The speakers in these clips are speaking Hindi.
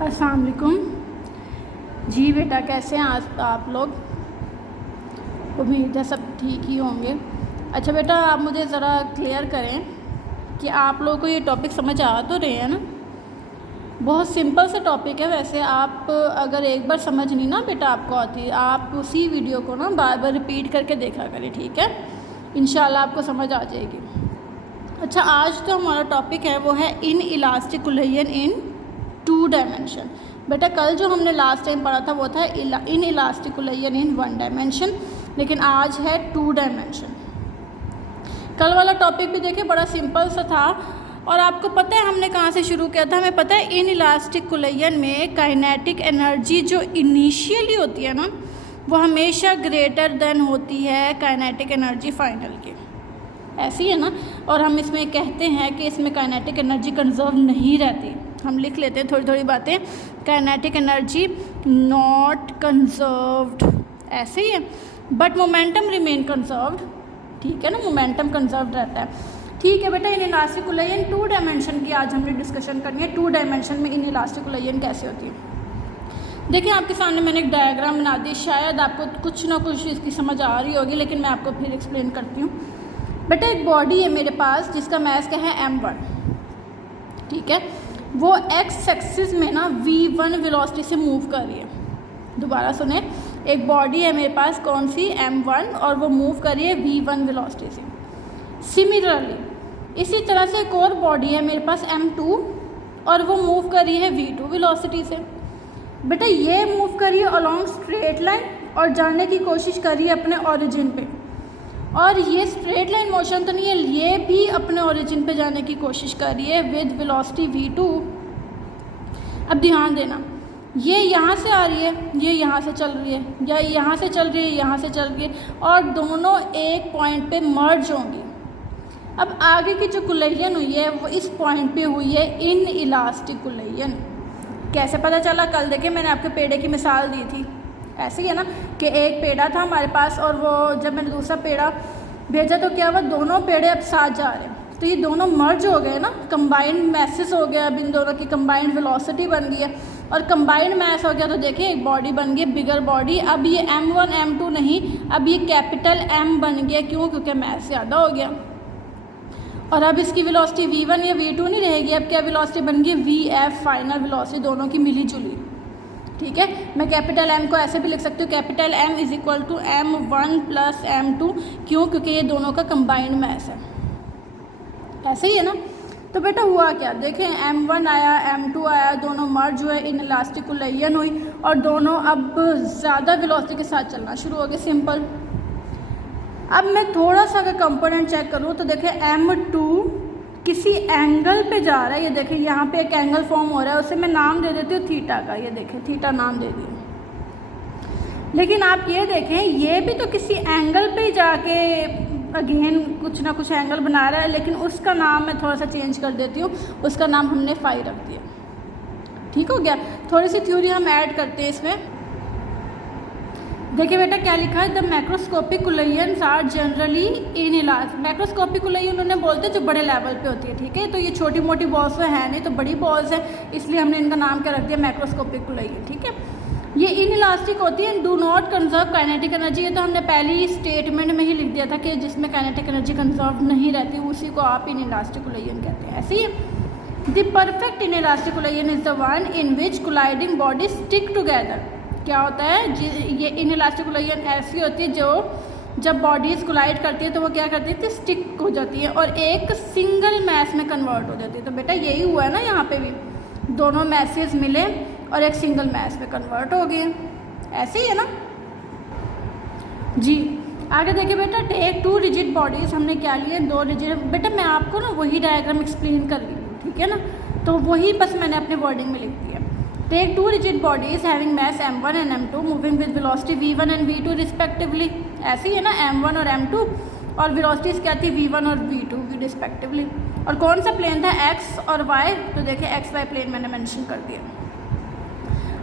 अस्सलाम वालेकुम जी बेटा, कैसे हैं आज आप लोग? उम्मीद है सब ठीक ही होंगे। अच्छा बेटा, आप मुझे ज़रा क्लियर करें कि आप लोगों को ये टॉपिक समझ आ तो रहे हैं ना? बहुत सिंपल सा टॉपिक है। वैसे आप अगर एक बार समझ नहीं ना बेटा आपको आती, आप उसी वीडियो को ना बार बार रिपीट करके देखा करें, ठीक है? इंशाल्लाह आपको समझ आ जाएगी। अच्छा, आज तो हमारा टॉपिक है वो है in elastic collision in 2 dimension. बेटा कल जो हमने लास्ट टाइम पढ़ा था वो था in elastic collision in 1 dimension, लेकिन आज है 2 डायमेंशन। कल वाला टॉपिक भी देखिए बड़ा सिंपल सा था। और आपको पता है हमने कहाँ से शुरू किया था? हमें पता है इन इलास्टिक कोलिजन में काइनेटिक एनर्जी जो इनिशियली होती है ना, वो हमेशा ग्रेटर देन होती है काइनेटिक एनर्जी फाइनल की। ऐसी है ना? और हम इसमें कहते हैं कि इसमें काइनेटिक एनर्जी कंजर्व नहीं रहती। हम लिख लेते हैं थोड़ी थोड़ी बातें। काइनेटिक एनर्जी नॉट कंजर्व्ड, ऐसे ही है। बट मोमेंटम रिमेन कंजर्व्ड, ठीक है ना? मोमेंटम कंजर्व्ड रहता है, ठीक है बेटा। इन इलास्टिक कोलिजन 2 डायमेंशन की आज हमने डिस्कशन करनी है। 2 डायमेंशन में इन इलास्टिक कोलिजन कैसे होती है? देखिए आपके सामने मैंने एक डायग्राम बना दी, शायद आपको कुछ ना कुछ इसकी समझ आ रही होगी, लेकिन मैं आपको फिर एक्सप्लेन करती हूँ। बेटा एक बॉडी है मेरे पास जिसका मास क्या है m1, ठीक है? वो x एक्सिस में ना v1 वेलोसिटी से मूव कर रही है। दोबारा सुने, एक बॉडी है मेरे पास कौन सी? m1, और वो मूव कर रही है v1 वेलोसिटी से। सिमिलरली इसी तरह से एक और बॉडी है मेरे पास m2, और वो मूव कर रही है v2 वेलोसिटी से। बेटा ये मूव कर रही है अलोंग स्ट्रेट लाइन और जाने की कोशिश कर रही है अपने ओरिजिन पे। और ये स्ट्रेट लाइन मोशन तो नहीं है, ये भी अपने ओरिजिन पे जाने की कोशिश कर रही है विद वेलोसिटी v2। अब ध्यान देना, ये यहाँ से आ रही है, ये यहाँ से चल रही है, या यहाँ से चल रही है, यहाँ से चल रही है, और दोनों एक पॉइंट पे मर्ज होंगी। अब आगे की जो कोलिजन हुई है वो इस पॉइंट पे हुई है इन इलास्टिक कोलिजन। कैसे पता चला? कल देखिए मैंने आपके पेड़े की मिसाल दी थी। ऐसे ही है ना कि एक पेड़ा था हमारे पास, और वो जब मैंने दूसरा पेड़ा भेजा तो क्या हुआ? दोनों पेड़े अब साथ जा रहे हैं, तो ये दोनों मर्ज हो गए ना, कंबाइंड मैसेस हो गया। अब इन दोनों की कंबाइंड वेलोसिटी बन गई है, और कंबाइंड मैस हो गया तो देखिए एक बॉडी बन गई, बिगर बॉडी। अब ये m1 m2 नहीं, अब ये कैपिटल M बन गया। क्यों? क्योंकि मैस ज़्यादा हो गया। और अब इसकी वेलोसिटी v1 या v2 नहीं रहेगी, अब क्या वेलोसिटी बन गई? vf फाइनल वेलोसिटी, दोनों की मिली जुली, ठीक है? मैं कैपिटल M को ऐसे भी लिख सकती हूँ, capital M is equal to m1 plus m2। क्यों? क्योंकि ये दोनों का कंबाइंड मैस है। ऐसे ही है ना? तो बेटा हुआ क्या? देखें, m1 आया, m2 आया, दोनों मर्ज हुए, इन इलास्टिक कोलिजन हुई, और दोनों अब ज़्यादा वेलोसिटी के साथ चलना शुरू हो गए। सिंपल। अब मैं थोड़ा सा अगर कंपोनेंट चेक करूँ तो देखें m2 किसी एंगल पे जा रहा है। ये देखें यहाँ पे एक एंगल फॉर्म हो रहा है, उसे मैं नाम दे देती हूँ थीटा का। ये देखें थीटा नाम दे दिया। लेकिन आप ये देखें, ये भी तो किसी एंगल पे ही जाके अगेन कुछ ना कुछ एंगल बना रहा है, लेकिन उसका नाम मैं थोड़ा सा चेंज कर देती हूँ। उसका नाम हमने फाई रख दिया। ठीक हो गया? थोड़ी सी थ्योरी हम ऐड करते हैं इसमें। देखिए बेटा क्या लिखा है? The macroscopic collisions are generally inelastic. Macroscopic collision उन्हें बोलते हैं जो बड़े लेवल पे होती है, ठीक है? तो ये छोटी मोटी बॉल्स तो है नहीं, तो बड़ी बॉल्स है, इसलिए हमने इनका नाम क्या रख दिया? मैक्रोस्कोपिक कोलिजन, ठीक है? ये इन इलास्टिक होती है, do not conserve kinetic energy. ये तो हमने पहली स्टेटमेंट में ही लिख दिया था कि जिसमें काइनेटिक एनर्जी कंजर्व नहीं रहती उसी को आप इन इलास्टिक कोलिजन कहते हैं। ऐसे ही the perfect inelastic collision is the one in which colliding bodies stick together. क्या होता है? ये इन इलास्टिक कोलिजन ऐसी होती है जो जब बॉडीज़ कोलाइड करती है तो वो क्या करती है? स्टिक हो जाती है और एक सिंगल मैस में कन्वर्ट हो जाती है। तो बेटा यही हुआ है ना, यहाँ पे भी दोनों मैसेज मिले और एक सिंगल मैस में कन्वर्ट हो गए। ऐसे ही है ना जी? आगे देखिए बेटा, टेक 2 रिजिड बॉडीज़। हमने क्या लिए? 2 रिजिड। बेटा मैं आपको ना वही डायग्राम एक्सप्लेन कर रही हूँ, ठीक है ना? तो वही बस मैंने अपने वर्डिंग में लिख दिया। Take 2 rigid bodies having mass m1 and m2 moving with velocity v1 and v2 respectively। ऐसे ही है ना, m1 और m2, और वेलोसिटीज क्या थी? v1 और v2 रिस्पेक्टिवली। और कौन सा प्लेन था? x और y। तो देखिए एक्स वाई प्लेन मैंने मेंशन कर दिया।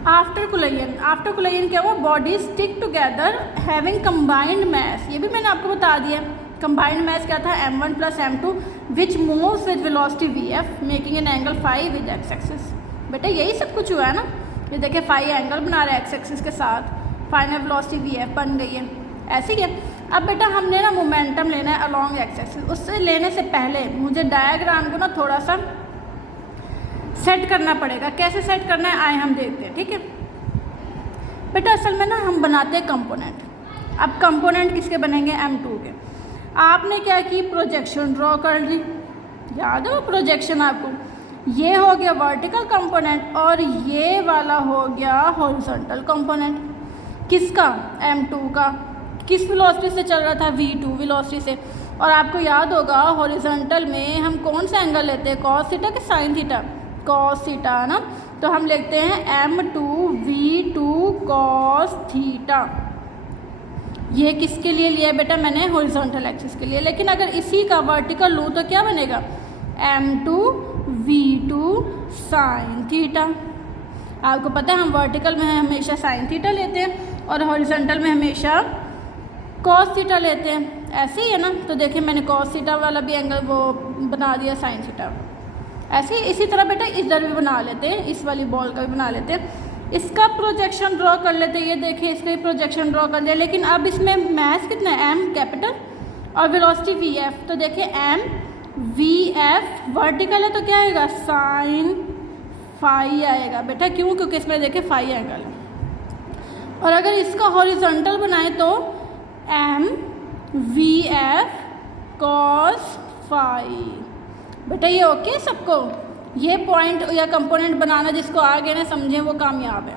आफ्टर कोलिजन क्या हुआ? Bodies stick together having combined mass. ये भी मैंने आपको बता दिया। कंबाइंड मैस क्या था? m1 plus m2 which moves with velocity vf making an angle phi with x axis. बेटा यही सब कुछ हुआ है ना। ये देखिए फाई एंगल बना रहा है एक्स एक्सिस के साथ, फाइनल वेलोसिटी वी एफ बन गई है, ऐसे ही है। अब बेटा हमने ना मोमेंटम लेना है अलॉन्ग एक्स एक्सिस। उससे लेने से पहले मुझे डायग्राम को ना थोड़ा सा सेट करना पड़ेगा। कैसे सेट करना है आए हम देखते हैं, ठीक है बेटा। असल में ना हम बनाते हैं कंपोनेंट। अब कंपोनेंट किसके बनेंगे, M2 के। आपने क्या की, प्रोजेक्शन ड्रॉ कर ली, याद है वो प्रोजेक्शन आपको। ये हो गया वर्टिकल कंपोनेंट और ये वाला हो गया हॉरिजॉन्टल कंपोनेंट। किसका, M2 का। किस वेलोसिटी से चल रहा था, V2 वेलोसिटी से। और आपको याद होगा हॉरिजॉन्टल में हम कौन सा एंगल लेते हैं, कॉस थीटा कि साइन थीटा, कॉस थीटा ना। तो हम लिखते हैं M2 V2 कॉस थीटा। ये किसके लिए लिया बेटा मैंने, हॉरिजॉन्टल एक्सिस के लिए। लेकिन अगर इसी का वर्टिकल लूँ तो क्या बनेगा, M2 V2 साइन थीटा। आपको पता है हम वर्टिकल में हमेशा साइन थीटा लेते हैं और हॉरिजॉन्टल में हमेशा कॉस थीटा लेते हैं, ऐसे ही है ना। तो देखिए मैंने कॉस थीटा वाला भी एंगल वो बना दिया साइन थीटा। ऐसे ही इसी तरह बेटा इधर भी बना लेते हैं, इस वाली बॉल का भी बना लेते हैं। इसका प्रोजेक्शन ड्रॉ कर लेते हैं। ये देखिए इसका प्रोजेक्शन ड्रॉ कर लिया। लेकिन अब इसमें मास कितना है, M कैपिटल और वेलोसिटी VF। तो देखिए M VF वर्टिकल है तो क्या आएगा, साइन फाई आएगा बेटा। क्यों, क्योंकि इसमें देखिए फाई एंगल है। और अगर इसका हॉरिजॉन्टल बनाए तो M VF कॉस फाई। बेटा ये ओके है सबको। ये पॉइंट या कंपोनेंट बनाना जिसको आ गया ना समझें वो कामयाब है।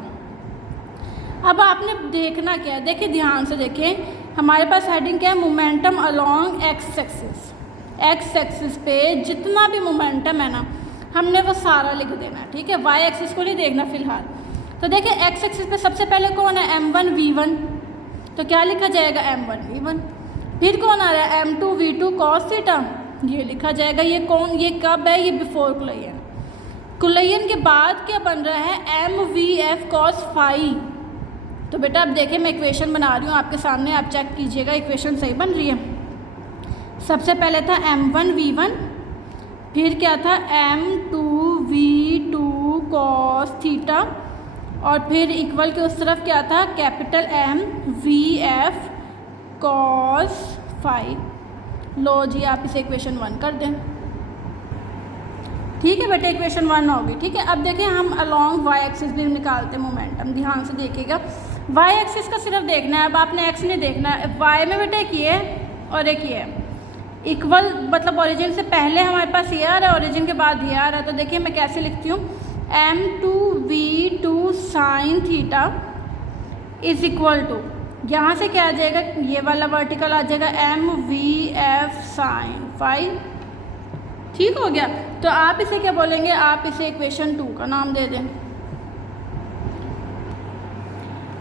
अब आपने देखना क्या है, देखिए ध्यान से देखिए। हमारे पास हेडिंग क्या है, momentum along x axis. X axis पे जितना भी मोमेंटम है ना हमने वो सारा लिख देना है, ठीक है। वाई एक्सिस को नहीं देखना फिलहाल। तो देखिए एक्स एक्सिस पे सबसे पहले कौन है, M1 V1। तो क्या लिखा जाएगा, M1 V1। फिर कौन आ रहा है, M2 V2 कॉस थीटा, ये लिखा जाएगा। ये कौन, ये कब है, ये बिफोर कुलयन। कुलयन के बाद क्या बन रहा है, MVF कॉस फाई। तो बेटा अब देखिए मैं इक्वेशन बना रही हूँ आपके सामने, आप चेक कीजिएगा इक्वेशन सही बन रही है। सबसे पहले था M1 V1, फिर क्या था M2 V2 कॉस थीटा, और फिर इक्वल के उस तरफ क्या था, capital M VF cos phi. लो जी आप इसे इक्वेशन 1 कर दें, ठीक है बेटा। इक्वेशन 1 होगी, ठीक है। अब देखिए हम अलोंग वाई एक्सिस भी निकालते हैं मोमेंटम। ध्यान से देखिएगा, वाई एक्सिस का सिर्फ देखना है, अब आपने एक्स नहीं देखना है। वाई में बेटा एक ये और एक ये इक्वल, मतलब ओरिजिन से पहले हमारे पास ये आ रहा है, ओरिजिन के बाद ये आ रहा है। तो देखिए मैं कैसे लिखती हूँ, M2 V2 sine theta is equal to, यहाँ से क्या आ जाएगा, ये वाला वर्टिकल आ जाएगा MVF साइन फाई, ठीक हो गया। तो आप इसे क्या बोलेंगे, आप इसे इक्वेशन 2 का नाम दे दें।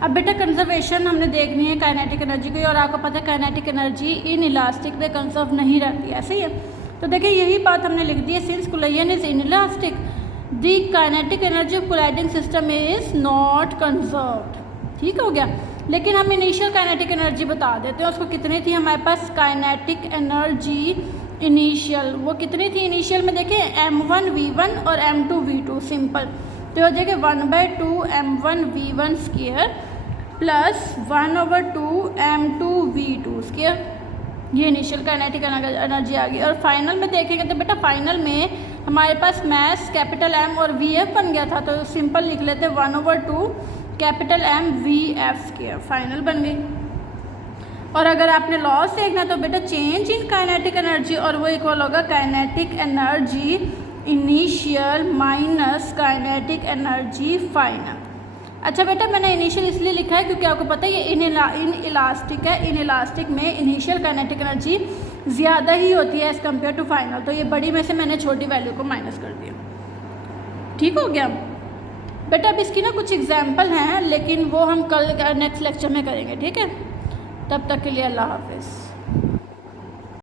अब बेटा कंजर्वेशन हमने देखनी है काइनेटिक एनर्जी की, और आपको पता है काइनेटिक एनर्जी इन इलास्टिक में कंजर्व नहीं रहती, ऐसे ही है। तो देखिए यही बात हमने लिख दी है, since collision is inelastic the kinetic energy of colliding system is not conserved, ठीक हो गया। लेकिन हम इनिशियल काइनेटिक एनर्जी बता देते हैं, उसको कितनी थी हमारे पास काइनेटिक एनर्जी इनिशियल, वो कितनी थी इनिशियल में, देखिए M1 V1 और M2 V2 सिंपल। तो हो जाएगा 1/2 M1 V1 square plus 1/2 M2 V2 square. ये इनिशियल काइनेटिक एनर्जी आ गई। और फाइनल में देखेंगे तो बेटा फाइनल में हमारे पास मास कैपिटल M और VF बन गया था, तो सिंपल लिख लेते 1/2 capital M VF square, final बन गई। और अगर आपने लॉस देखना तो बेटा चेंज इन काइनेटिक एनर्जी, और वो इक्वल होगा kinetic energy initial minus kinetic energy final. अच्छा बेटा मैंने इनिशियल इसलिए लिखा है क्योंकि आपको पता है ये इन इलास्टिक है, इन इलास्टिक में इनिशियल काइनेटिक एनर्जी ज़्यादा ही होती है एज़ कम्पेयर टू फाइनल। तो ये बड़ी में से मैंने छोटी वैल्यू को माइनस कर दिया, ठीक हो गया बेटा। अब इसकी ना कुछ एग्जाम्पल हैं, लेकिन वो हम कल नेक्स्ट लेक्चर में करेंगे, ठीक है। तब तक के लिए अल्लाह हाफिज़।